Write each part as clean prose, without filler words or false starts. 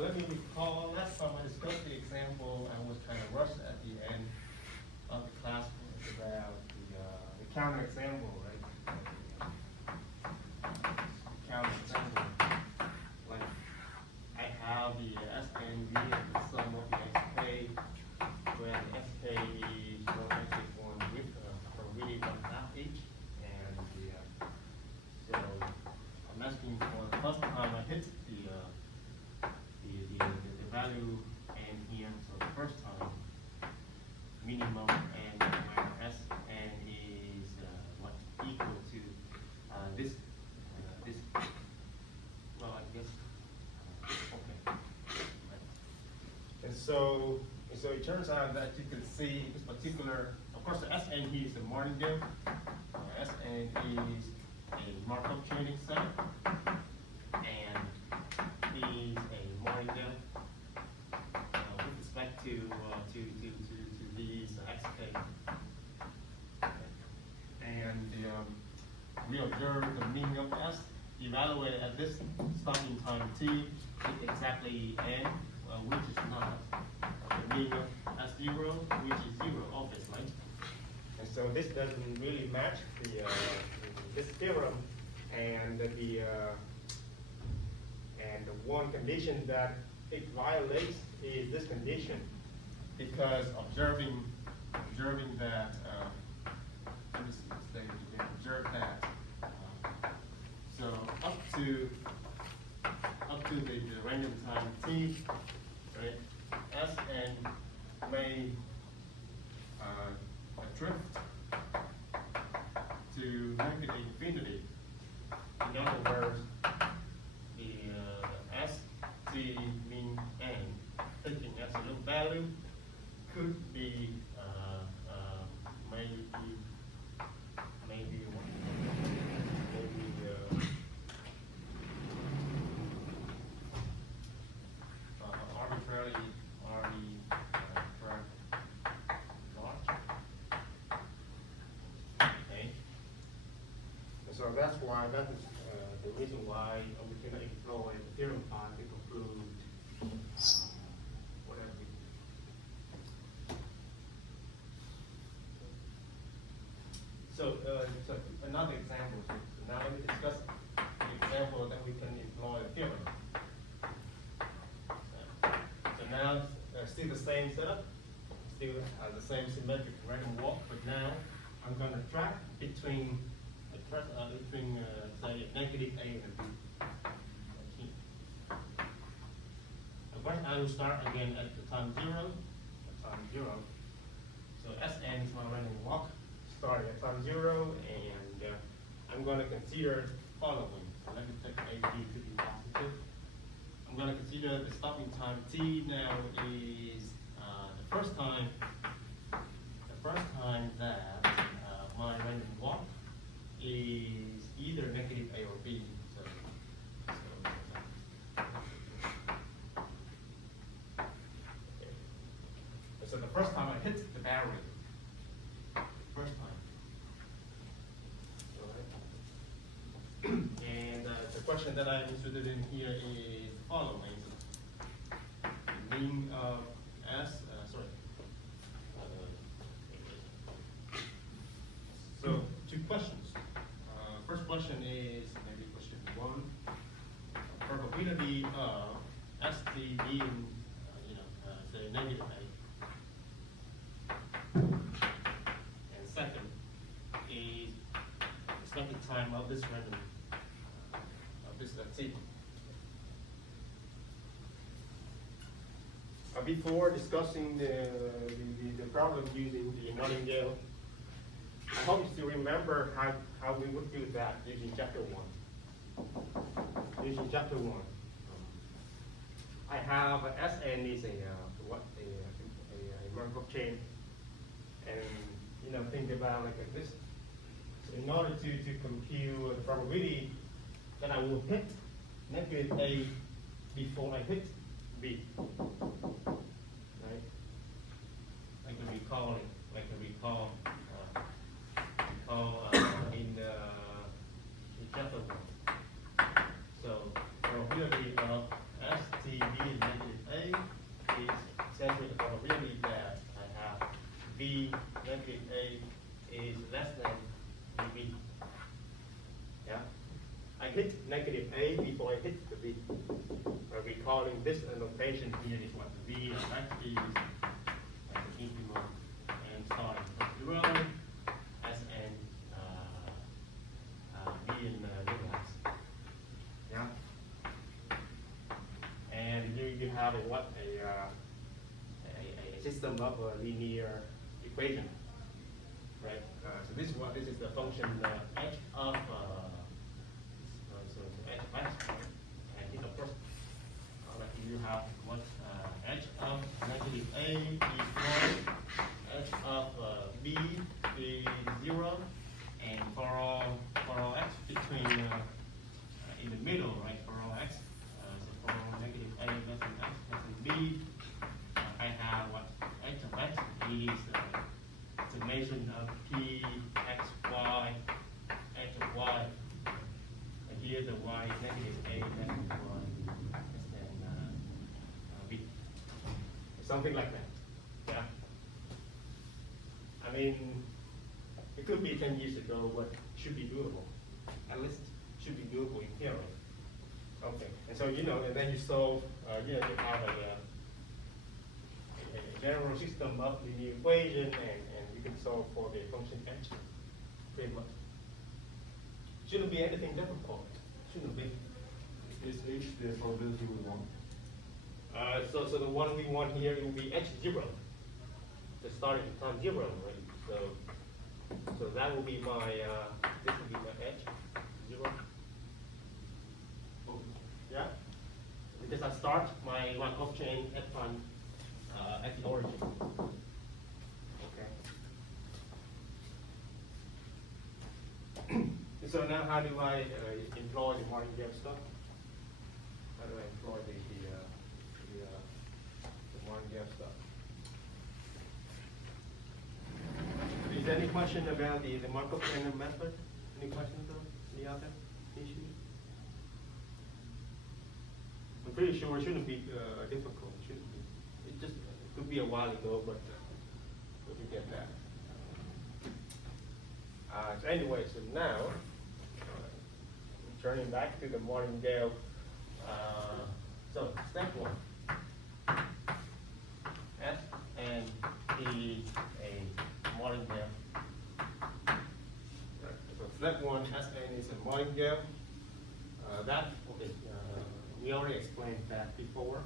let me recall, last time I discussed the example, I was kind of rushed at the end of the class about the counter example, right? Counter example. Like, I have the SNV and the sum of the SK, where the SK is actually formed with probability 1/2 each, and so I'm asking for the first time I hit the value n here, so the first time minimum n where Sn is what equal to this well, I guess okay. Right. And so it turns out that you can see this particular, of course, the Sn here is the Martingale. Sn is a Markov training set, and is a Martingale with respect to these xk. And we observe the mean of S evaluated at this starting time t exactly n, which is not the mean of S0, which is 0, obviously. And so this doesn't really match this theorem, and the one condition that it violates is this condition, because observing that let me see, let's say it again, observe that so up to the random time t, right, Sn may drift to negative infinity. In other words, the St mean n, taking absolute value, could be maybe arbitrarily large. Okay. So that's why that is the reason why we can employ the theorem part to conclude whatever. So another example. So now let me discuss the example that we can employ a theorem. So now still the same setup, still the same symmetric random walk, but now I'm going to track between say negative a and b. First, I will start again at the time 0. So Sn is my random walk, starting at time 0, and I'm going to consider the following. So let me take a b to be positive. I'm going to consider the stopping time t now is the first time that my random walk is either negative a or b. So the first time I hit the barrier, first time. All right. And the question that I'm interested in here is the following. Mean of S, so 2 questions. First question is maybe question 1. Probability of ST being, say negative a. And second is expected time of this random of this t. Before discussing the problem using the Martingale, I hope you still remember how we would do that using chapter 1. Using chapter 1, I have Sn is a Markov chain, and think about like this. So in order to compute the probability that I will hit negative a before I hit b, right? I can recall it. I can recall in chapter 1. So probability of STB is hit negative A before I hit the V. We're calling this notation here is what the V of X is, like the increment and starting from 0, Sn V in little x. Yeah. And here you have a system of linear equation, right? So this is the function h of so h of x, and here of course you have what h of negative a equals h of b is 0, and for all x between in the middle, right? For all x, so for all negative a less than x less than b, I have what h of x is summation of p x y h of y. And here the y is negative a less than y less than b. Something like that. Yeah. I mean, it could be 10 years ago, but should be doable. At least should be doable in theory. Okay, and so and then you solve. You have a general system of linear equation, and you can solve for the function h. Pretty much. Shouldn't be anything difficult. Shouldn't be. Is h the probability we want? So the one we want here will be h0. The starting time 0, right? So that will be my this will be my h0. Yeah, because I start my Markov chain at time at the origin. Okay. So now, how do I employ the martingale stuff? How do I employ the martingale stuff? Is there any question about the Markov chain method? Any questions though? Any other issues? I'm pretty sure it shouldn't be difficult. It shouldn't be. It could be a while ago, but we get that. So anyway, so now turning back to the martingale. So step 1, F and P a martingale. So step 1, Sn is a martingale. Okay. We already explained that before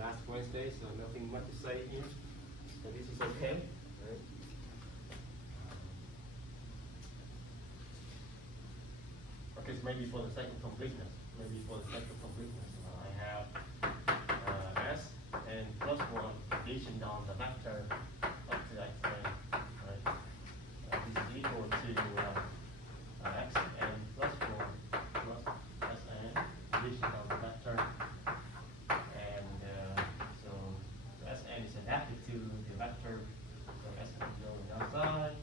last Wednesday, so nothing much to say here. So this is okay. Right? Okay, so maybe for the sake of completeness, I have S and plus 1 addition on the vector up to Xn, right? This is equal to Xn plus 1 plus Sn addition on the vector. And so Sn is adapted to the vector, so Sn is going outside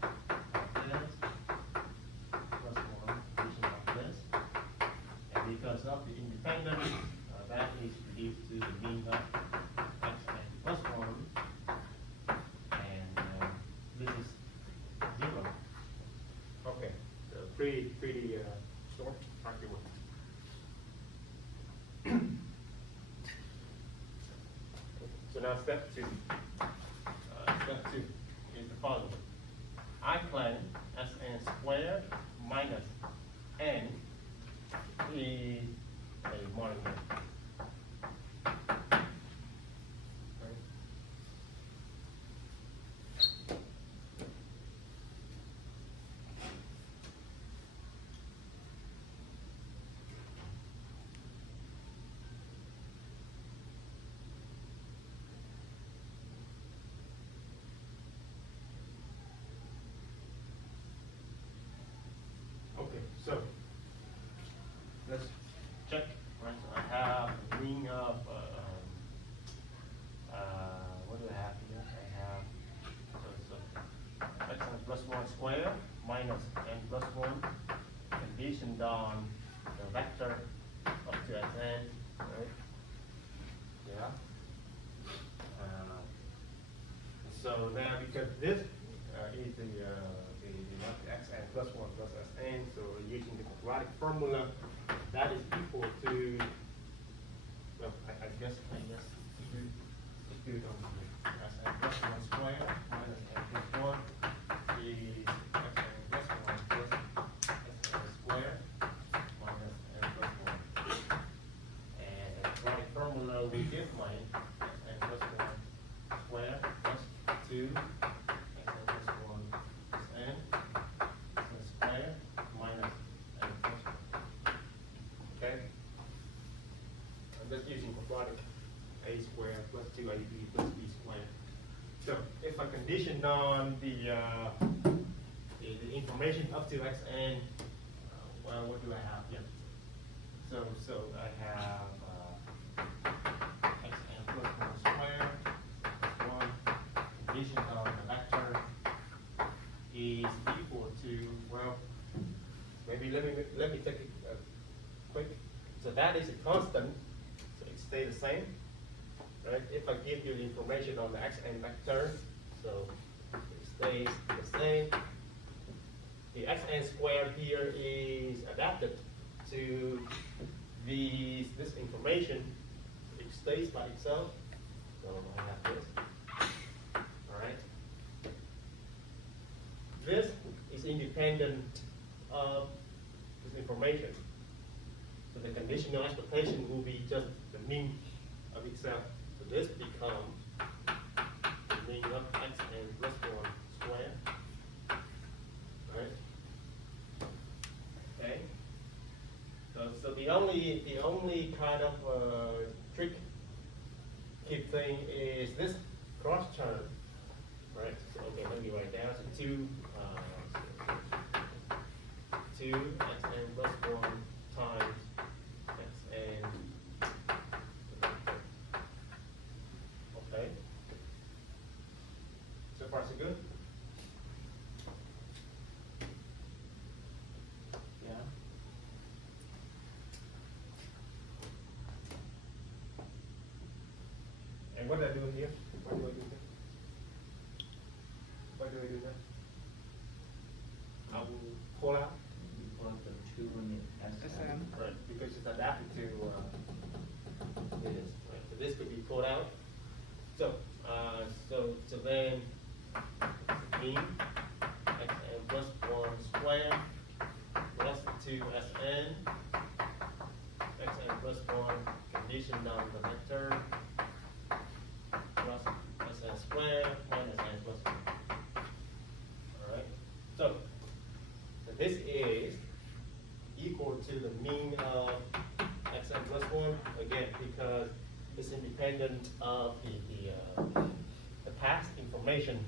like this, plus 1 addition like this. And because of the independence, that is reduced to the mean of Xn plus 1, and this is 0. Okay, so pretty short, practical. So now step 2. Step 2 is the following. I claim Sn squared minus n is a martingale. Okay, so let's check. Right, so I have a ring of what do I have here? I have x plus 1 squared minus n plus 1 conditioned on the vector up to Sn, right? Yeah. So now because this is the xn plus 1 plus Sn, so we're using the quadratic formula. that is equal to, well, I guess, let's do it on here. As n plus one square minus n plus one is x n plus one plus x n square minus n plus one. And the quadratic formula will give my x n plus one square plus two x n plus one plus n square minus n plus one. Okay? I'm just using quadratic. A squared plus 2ab plus b squared. So if I condition on the information up to xn, well, what do I have here? So I have xn plus 1 squared plus 1 condition on the vector is equal to, well, maybe let me take it quick. So that is a constant, so it stays the same. Right? If I give you the information on the xn vector, so it stays the same. The xn squared here is adapted to this information. It stays by itself. So I have this. All right. This is independent of this information. So the conditional expectation will be just the mean of itself. So this becomes the mean of xn plus 1 squared. Right? Okay. So the only kind of tricky thing is this cross term. Right? So okay, let me write down. So 2 xn plus 1 times xn. Okay. So far so good? Yeah. And what do I do here? What do I do here? What do I do now? I will pull out. You plug the 2 in the SN. Right, because it's adapted to this. Right, so this could be pulled out. So then mean xn plus 1 squared plus 2sn xn plus 1 condition on the vector plus sn squared minus n plus 1. All right. So this is equal to the mean of xn plus 1, again, because it's independent of the past information,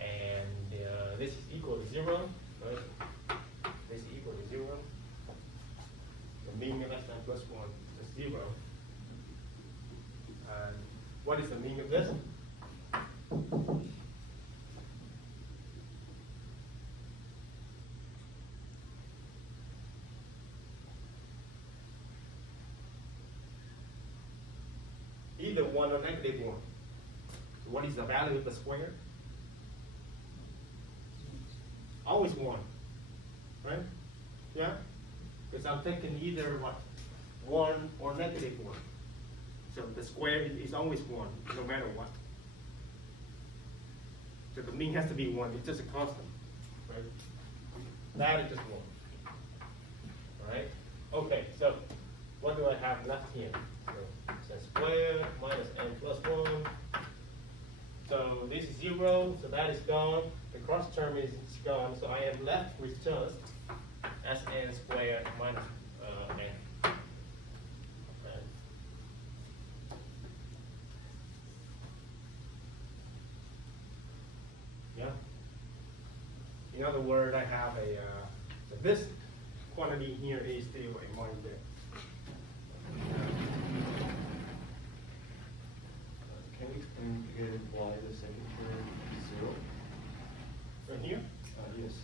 and this is equal to 0, right? This is equal to 0. The mean of xn plus 1 is 0. And what is the mean of this? Either 1 or negative 1. So what is the value of the square? Always 1, right? Yeah? Because I'm taking either what? 1 or negative 1. So the square is always 1, no matter what. So the mean has to be 1, it's just a constant, right? That is just 1. All right? Okay, so what do I have left here? So square minus n plus 1. So this is 0, so that is gone. The cross term is gone, so I am left with just Sn squared minus n. Okay. Yeah. In other words, I have a so this quantity here is still a minus there. Can you explain again why the second term is 0? Right here? Yes.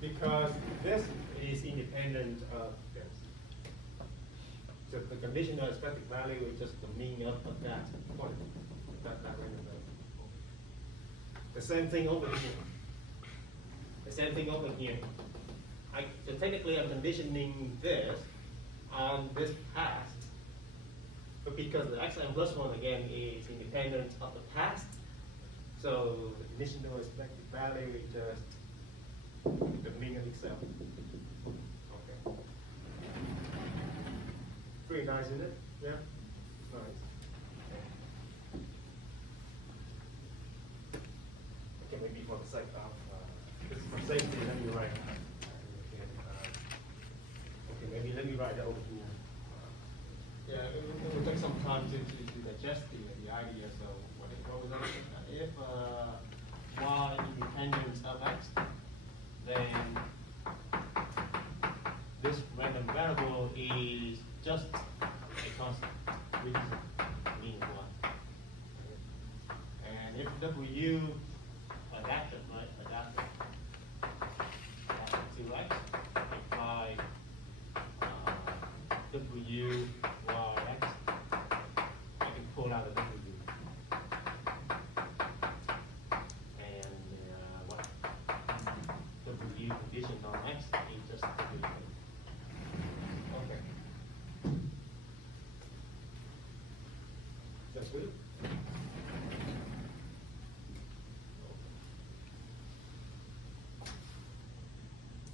Because this is independent of this. So the conditional expected value is just the mean of that quantity, that random value. The same thing over here. The same thing over here. So technically I'm conditioning this on this past. But because the xn plus one again is independent of the past, so the initial expected value is just the mean of itself. Okay. Pretty nice, isn't it? Yeah? Nice. Okay, maybe for the sake of, this is for safety, let me write. Okay, maybe let me write that over here. Yeah, it will take some time to digest the idea, so what was that? If y independent of x, then this random variable is just a constant, which is mean one. And if w adapted, right, adapted to x, apply w y x, I can pull out a w. And what w conditions on x is just w. Okay. That's good.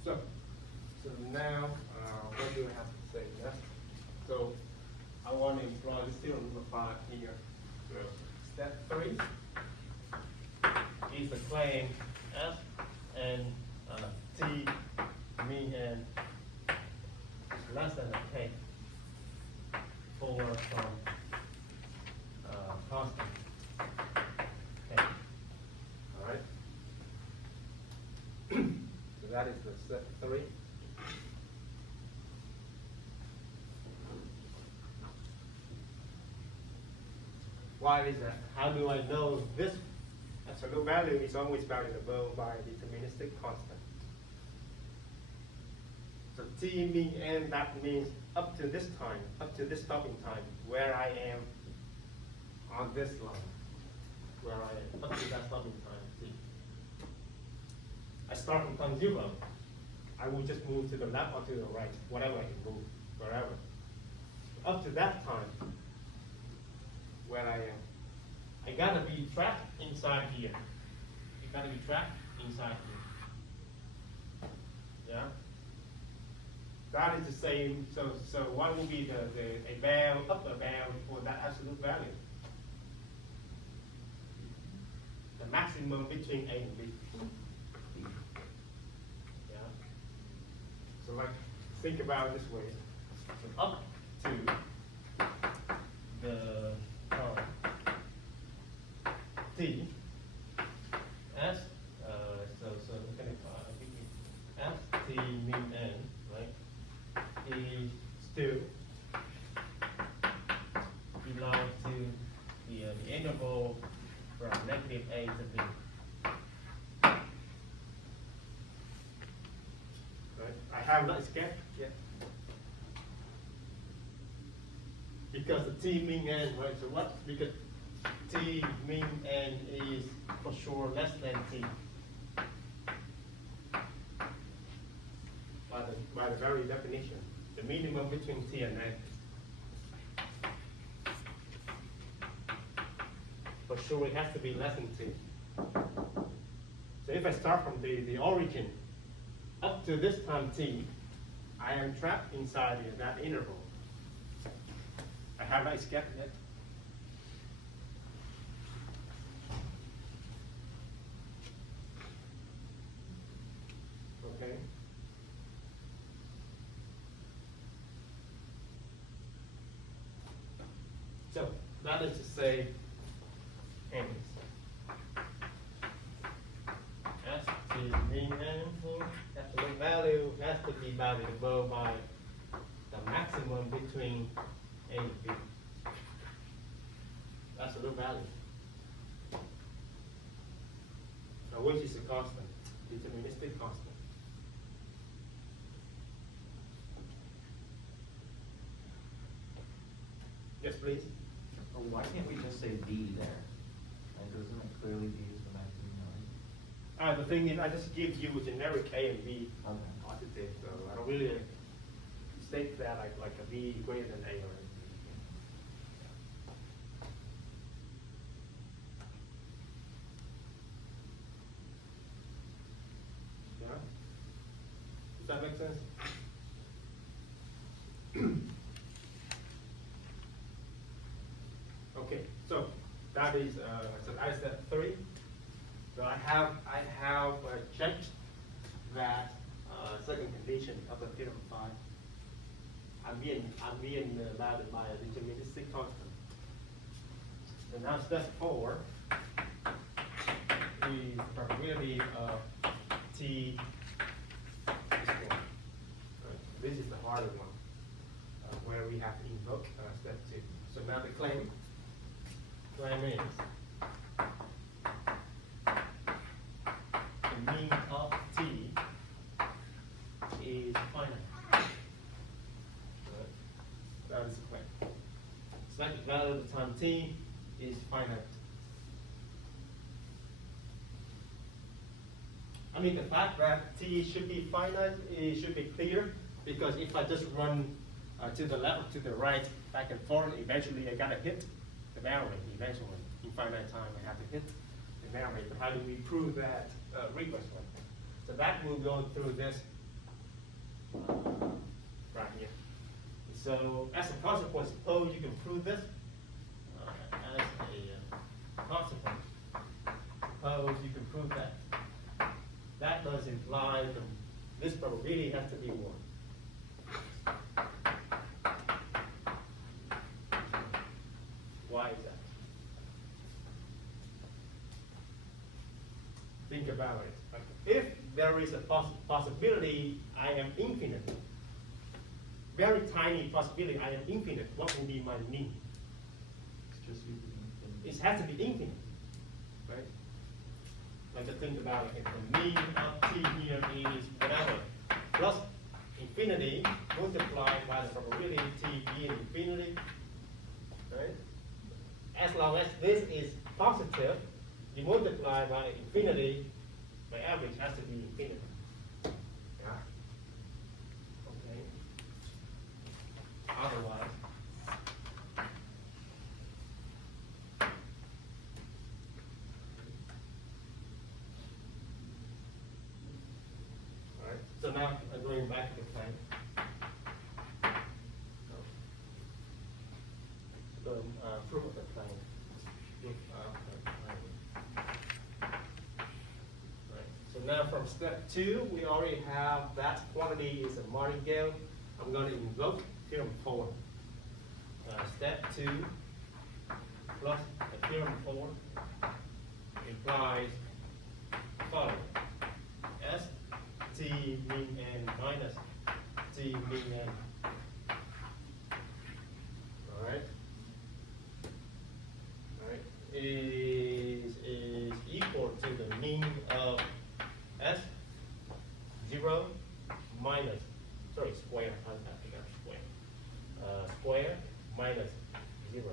So now, what do I have to say next? So I want to employ the theorem number 5 here. So step 3 is the claim f and t mean n is less than a k forward from constant k. All right. So that is the step 3. Why is that? How do I know this absolute value is always variable by a deterministic constant? So t mean n, that means up to this time, up to this stopping time, where I am on this line, where I am, up to that stopping time, t. I start from time 0. I will just move to the left or to the right, whatever I can move, wherever. Up to that time, where I am, I gotta be trapped inside here. You gotta be trapped inside here. Yeah? That is the same, so what will be a bound, upper bound for that absolute value? The maximum between A and B. Yeah? So like, think about it this way. So up to the t s so we're gonna f t mean n, right, is still belong to the interval from negative a to b. Right? I have not escaped yet. Because the t mean n, right? So what? Because t mean n is for sure less than t. By the very definition, the minimum between t and n. For sure it has to be less than t. So if I start from the origin up to this time t, I am trapped inside that interval. I have not escaped yet. Okay. So that is to say, hence, S to mean n, absolute value has to be variable by the maximum between A and B. Absolute value. So which is a constant, deterministic constant. Yes, please. Well, why can't we just say B there? Like, doesn't it clearly B is the maximum value? The thing is, I just give you a generic A and B Okay. positive, so I don't really state that like a B greater than A or anything. Yeah? Does that make sense? Okay, so that is step 3. So I have checked that second condition of the theorem 5. I'm being bounded by a deterministic constant. So now step 4 is the probability of T is 1. This is the harder one, where we have to invoke step 2. So now the claim is the mean of T is finite. That is the claim. Select the value of the time T is finite. I mean, the fact that T should be finite, it should be clear, because if I just run to the left, to the right, back and forth, eventually I gotta hit the boundary. Eventually, in finite time, I have to hit the boundary. But how do we prove that rigorously? So that will go through this right here. So as a consequence, suppose you can prove this as a consequence. Suppose you can prove that. That does imply that this probability has to be 1. Why is that? Think about it. If there is a possibility I am infinite, very tiny possibility I am infinite, what will be my mean? It's just you can. It has to be infinite, right? Like to think about it, the mean of T here is whatever, plus infinity multiplied by the probability T being infinity, right? As long as this is positive, you multiply by infinity, my average has to be infinity. Yeah. Okay. Otherwise, all right. So now going back to the plan. The proof of the plan. Right. So now from step 2, we already have that quantity is a martingale. I'm going to invoke theorem 4. Step 2 plus the theorem 4 implies the following. S T mean n minus T mean n. Alright? Alright. Is equal to the mean of S 0 minus, square, I forgot square. Square minus 0.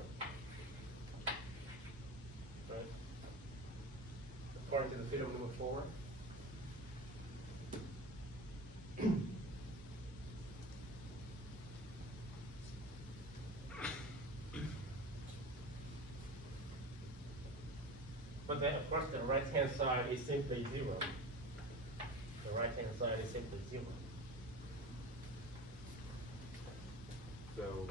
Right? According to the theorem number 4. But then, of course, the right-hand side is simply 0. The right-hand side is simply 0. So,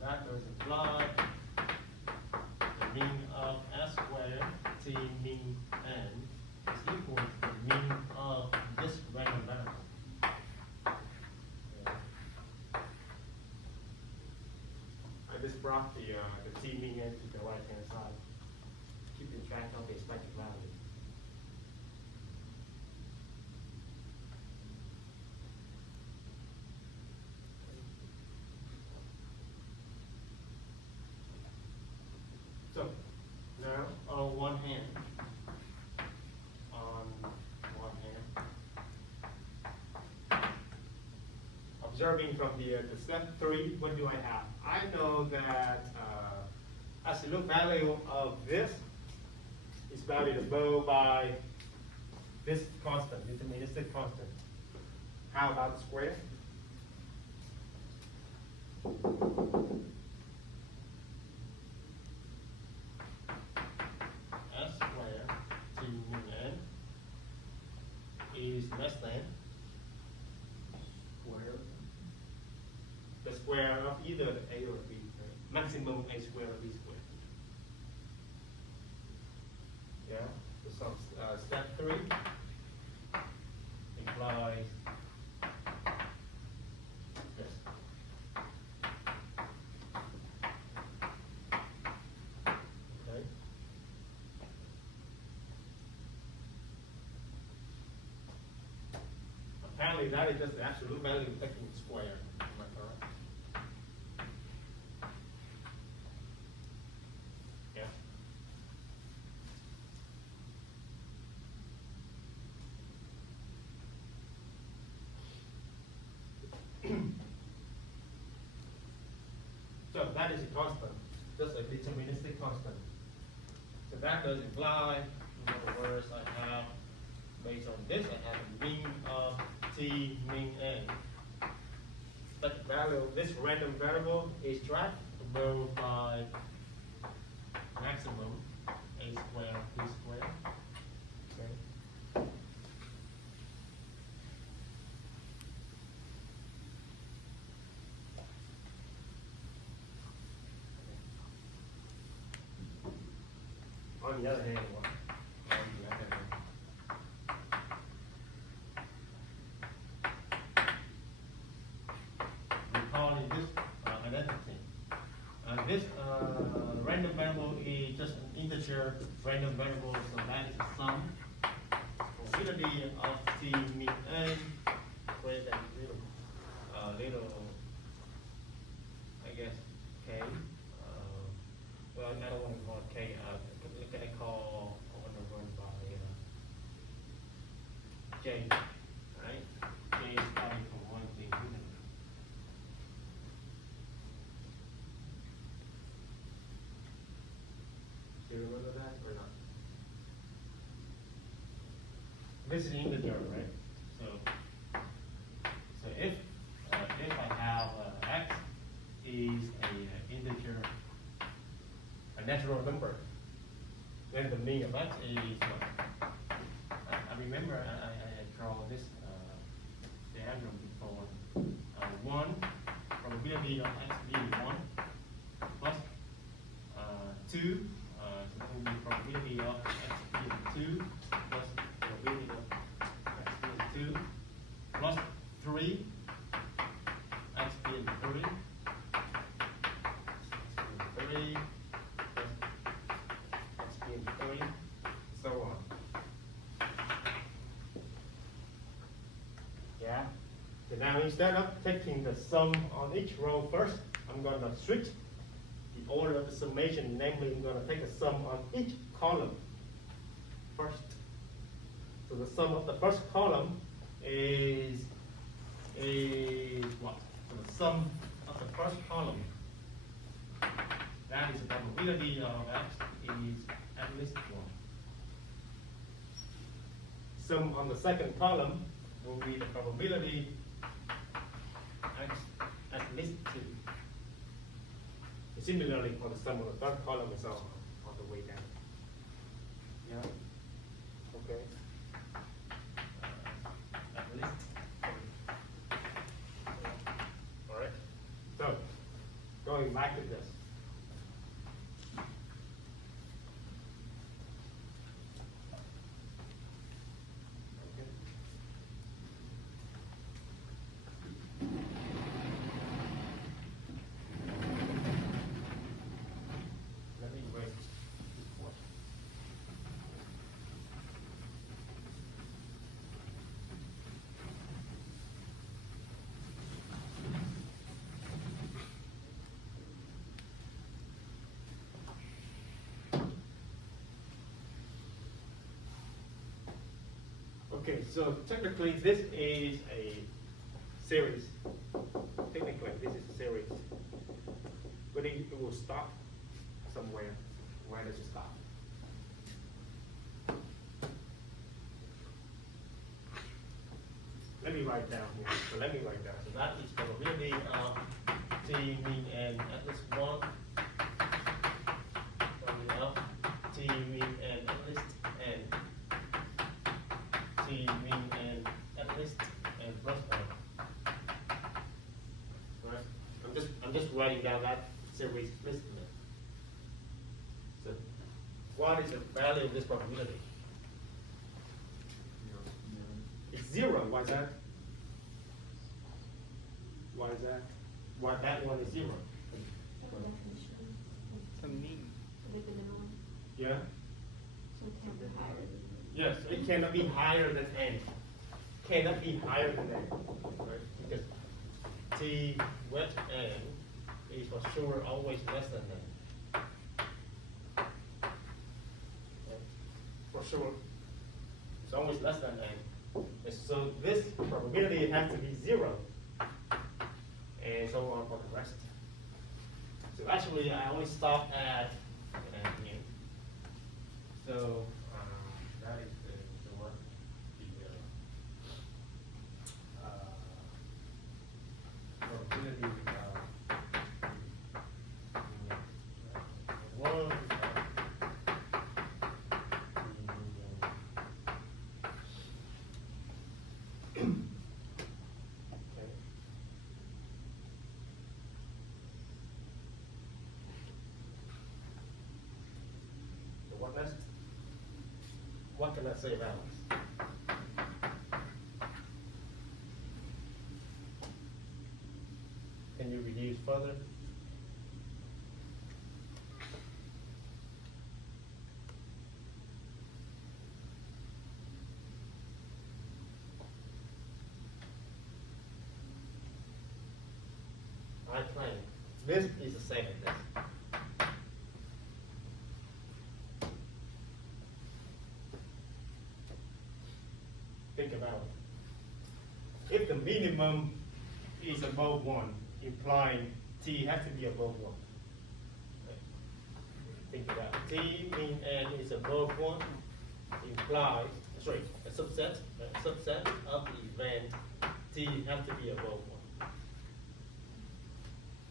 that does imply the mean of S squared T mean n is equal to the mean of this random variable. I just brought the T mean n to the right hand side, keeping track of the expected value. So now on one hand, observing from the step 3, what do I have? I know that absolute value of this is valued above by this constant, deterministic constant. How about the square? S squared to min n is less than Square. the square of either a or b, right? Maximum a squared or b squared. Yeah, so step 3 implies this. Okay. Apparently that is just the absolute value of taking the square. Am I correct? Yeah. So that is a constant, just a deterministic constant. So that does imply, in other words, I have, based on this, I have a mean of t min n. But value of this random variable is tracked above by maximum a squared b squared. Okay. On the other hand, we call it this identity. And this random variable is just an integer random variable, so that is a sum. Probability of t min n greater than little, I guess, k. Well, I don't want to call it k. I call, I want to run by j, right? J is starting from 1 to infinity. Do you remember that or not? This is an integer, right? So if I have x is a integer, a natural number, then the mean of x is what? I remember I draw this diagram before. 1, probability of x being 1, plus 2, so that will be probability of x being 2, plus probability of x being 2, plus 3, x being 3, 3, plus x being 3, so on. Yeah. So now instead of taking the sum on each row first, I'm going to switch the order of the summation. Namely, I'm going to take a sum on each column first. So the sum of the first column is what? So the sum of the first column, that is the probability of x is at least 1. Sum on the second column will be the probability x at least 2. Similarly, for the sum of the third column is on the way down. Yeah. Okay. At least. All right. So, going back to this. Okay. Let me erase this one. Okay, so technically this is a series. Technically this is a series, but it will stop somewhere. Where does it stop? Let me write down here. So let me write down. So that is probability of T mean n at least one. Probability of T mean n at least n. T mean n at least n plus one. Right? I'm just writing down that series explicitly. So what is the value of this probability? It's zero. Why is that? Why is that? Why that one is zero? To me. Yeah? So it can't be higher than. Yes, it cannot be higher than n. Cannot be higher than n. Right? Because T with n is for sure always less than n. Okay? For sure. It's always less than n. And so this probability has to be zero. And so on for the rest. So actually I only stop at n here. So that is the work. The probability one. What next? What can I say about this? Can you reduce further? I claim this is the same as this. Think about it. If the minimum is above 1, implying T has to be above 1. Okay. Think about it. T mean n is above 1, implies, a subset of the event T has to be above 1.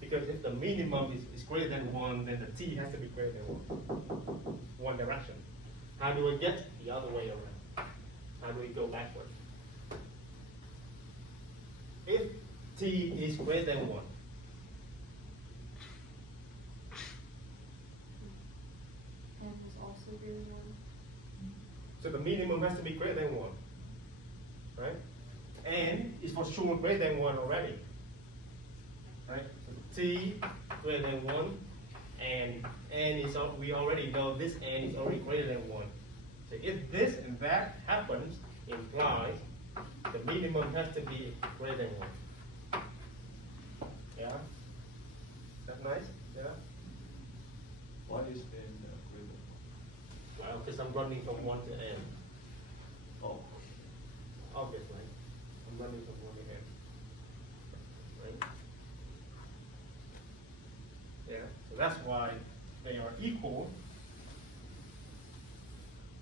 Because if the minimum is greater than 1, then the T has to be greater than 1. One direction. How do I get the other way around? How do we go backward? If T is greater than 1, N was also greater than. so the minimum has to be greater than 1, right? N is for sure greater than 1 already, right? So T greater than 1, and N is, we already know this N is already greater than 1. So if this and that happens, implies the minimum has to be greater than 1. Yeah? Is that nice? Yeah? Why is n greater? Well, because I'm running from 1 to n. Oh, Obviously. I'm running from 1 to n. Right? Yeah, so that's why they are equal.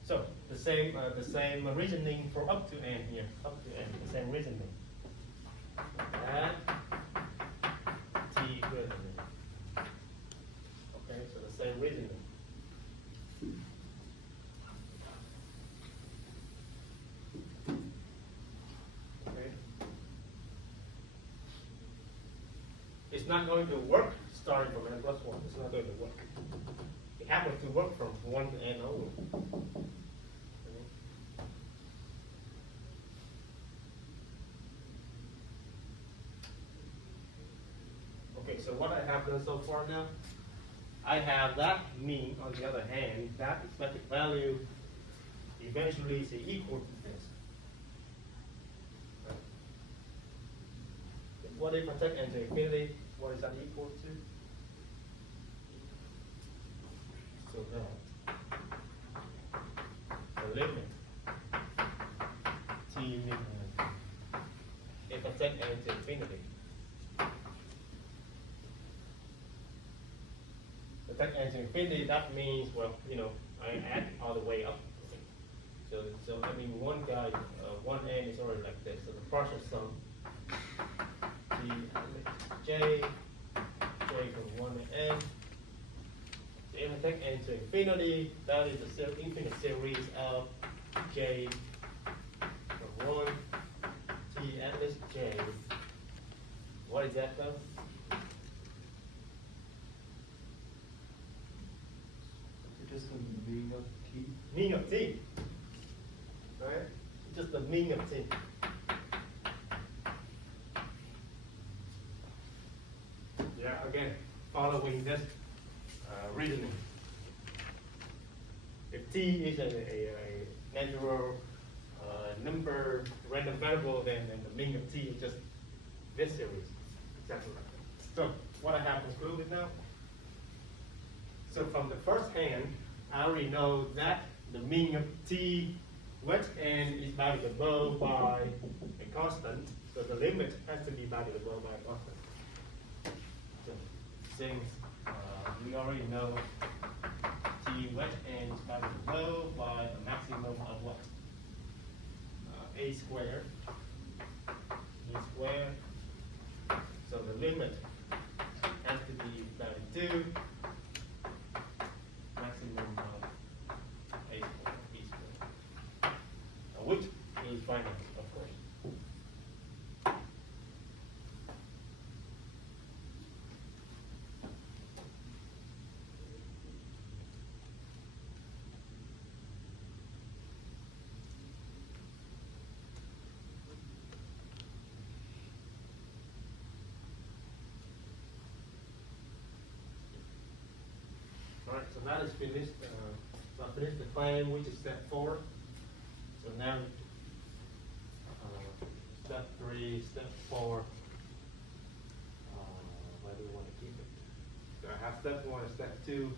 So the same reasoning for up to n here, up to n, the same reasoning. That T greater than. Okay, so the same reasoning. Okay. It's not going to work starting from n plus 1. It's not going to work. It happens to work from 1 to n only. Okay, so what I have done so far now, I have that mean, on the other hand, that expected value eventually is equal to this. Right? What if I take n to infinity? What is that equal to? So that the limit T min n, if I take n to infinity, the take n to infinity, that means, well, you know, I add all the way up. So I mean, one guy, one n is already like this, so the partial sum, j from 1 to n. So if I take n to infinity, that is a infinite series of j from 1 t at least j. What is that though? Just the meaning of t. Mean of t, right? Just the mean of t. Yeah, again, following this reasoning. If t is a natural number, random variable, then the mean of t is just this series. Exactly like that. So what I have concluded now. So from the first hand, I already know that the mean of t wet n is valuable by a constant. So the limit has to be valuable by a constant. So since we already know t wet n is valuable by a maximum of what? A squared. A squared. So the limit has to be 32. Maximum of a squared, b squared, which is finite, of course. Alright, so that is finished. So I finished the claim, which is step 4. So now, step 3, step 4. Where do we want to keep it? So I have step 1 and step 2.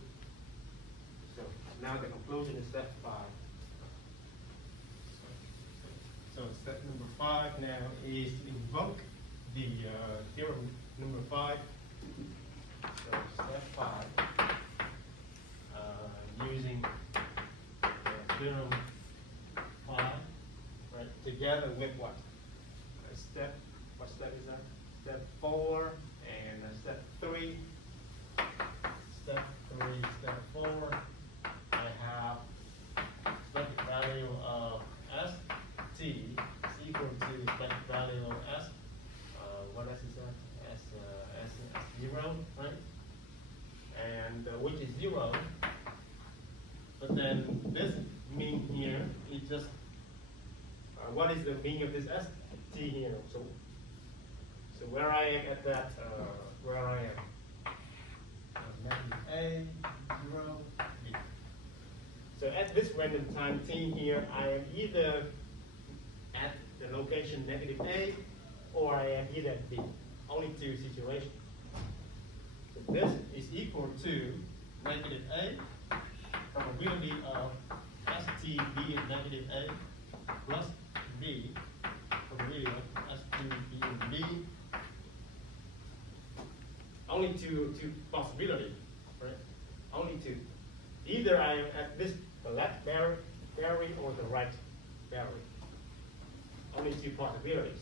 So now the conclusion is step 5. So step number 5 now is to invoke the theorem number 5. So step 5. Using theorem 5, right, together with what? What step is that? Step 4 and step 3. Step 3, step 4. I have expected value of st is equal to expected value of s. What s is that? S 0, right? And which is 0. But then this mean here is just, what is the mean of this st here? So where I am at that, where I am, negative a, 0, b. So at this random time t here, I am either at the location negative a, or I am either at b. Only two situations. So this is equal to negative a. Probability of st being negative a plus b, probability of st being b. Only two possibilities, right? Only two. Either I am at this the left boundary or the right boundary. Only two possibilities.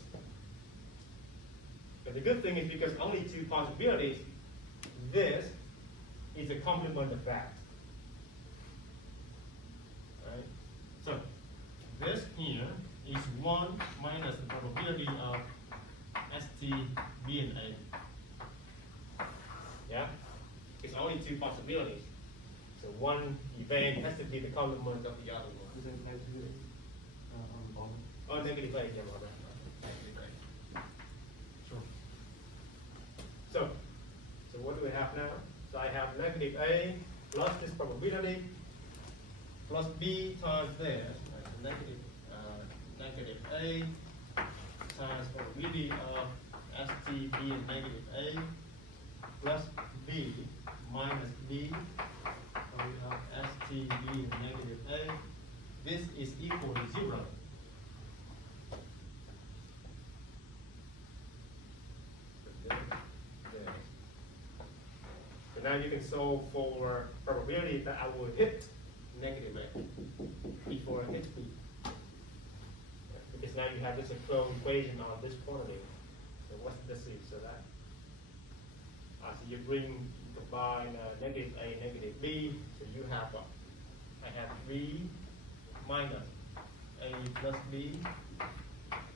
But the good thing is because only two possibilities, this is a complement of that. Right? So this here is 1 minus the probability of st being a. Yeah? It's only two possibilities. So one event has to be the complement of the other one. Is it negative on the bottom? Oh, negative a, yeah, well, negative a. Sure. So what do we have now? So I have negative a plus this probability plus b times this. Right? So negative a times probability of st being negative a plus b minus b of st being negative a. This is equal to 0. So now you can solve for probability that I will hit negative A before I hit B. Because now you have this closed equation on this quantity. So what's the C? So that, so you combine negative A, negative B, so you have, I have 3 minus A plus B,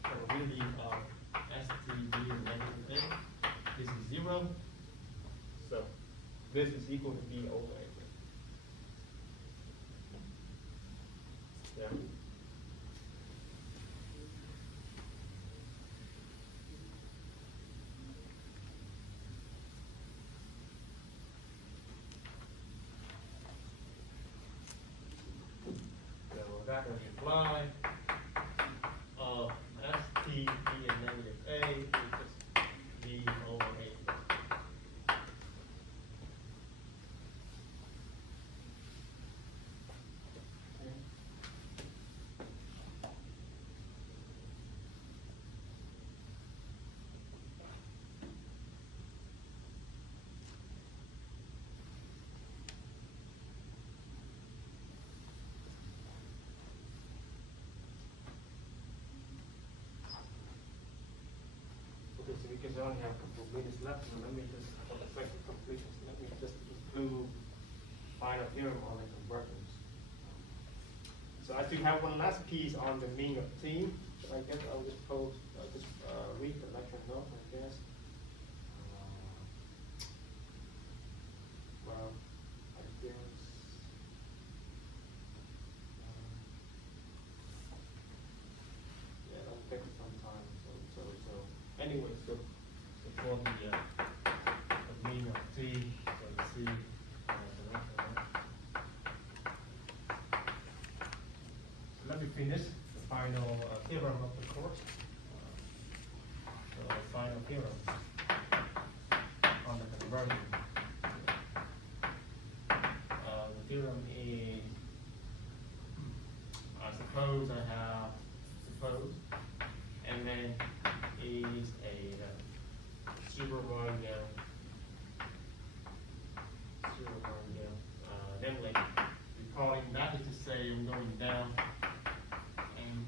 probability of STB and negative A. This is 0, so this is equal to B over A. Yeah. So that will imply of ST, B and negative A is just B over A. Okay, so because I only have a couple of minutes left, so let me just, for the sake of completion, let me just include final theorem on the convergence. So I still have one last piece on the mean of t. So I guess I'll just post, read the lecture note, I guess. Well, I guess. Yeah, that'll take some time. So anyway, so for the mean of t, so you see the lecture note. So let me finish the final theorem of the course. So the final theorem on the conversion. The theorem is, I suppose I have suppose, and then is a super Rondell, namely, we're calling that is to say I'm going down and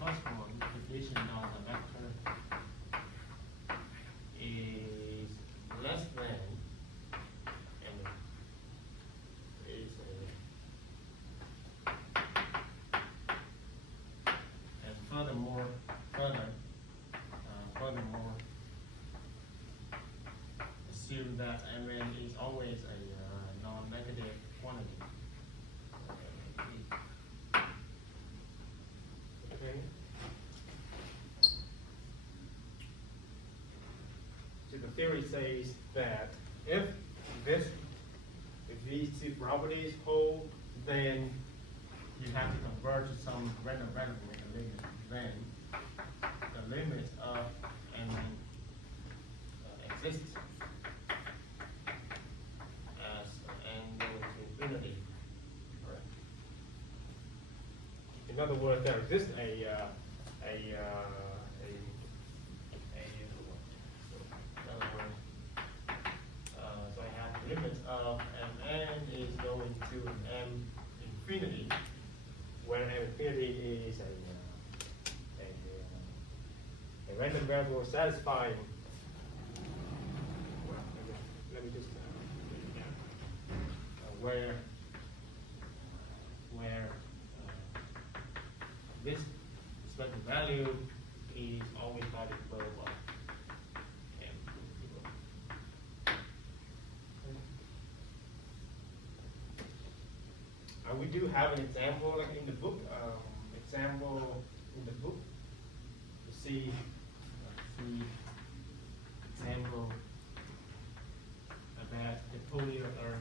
plus 1 division of the vector is less than and is and furthermore assume that MN is always a non-negative quantity. Okay. So the theory says that if these 2 properties hold, then you have to converge to some random variable in the limit. Then the limit of MN exists as n goes to infinity. Correct. In other words, there exists so I have the limit of Mn is going to M infinity, where M infinity is a random variable satisfying. Well, let me just where this special value is always valued below 1. We do have an example like in the book. You see example that the polymer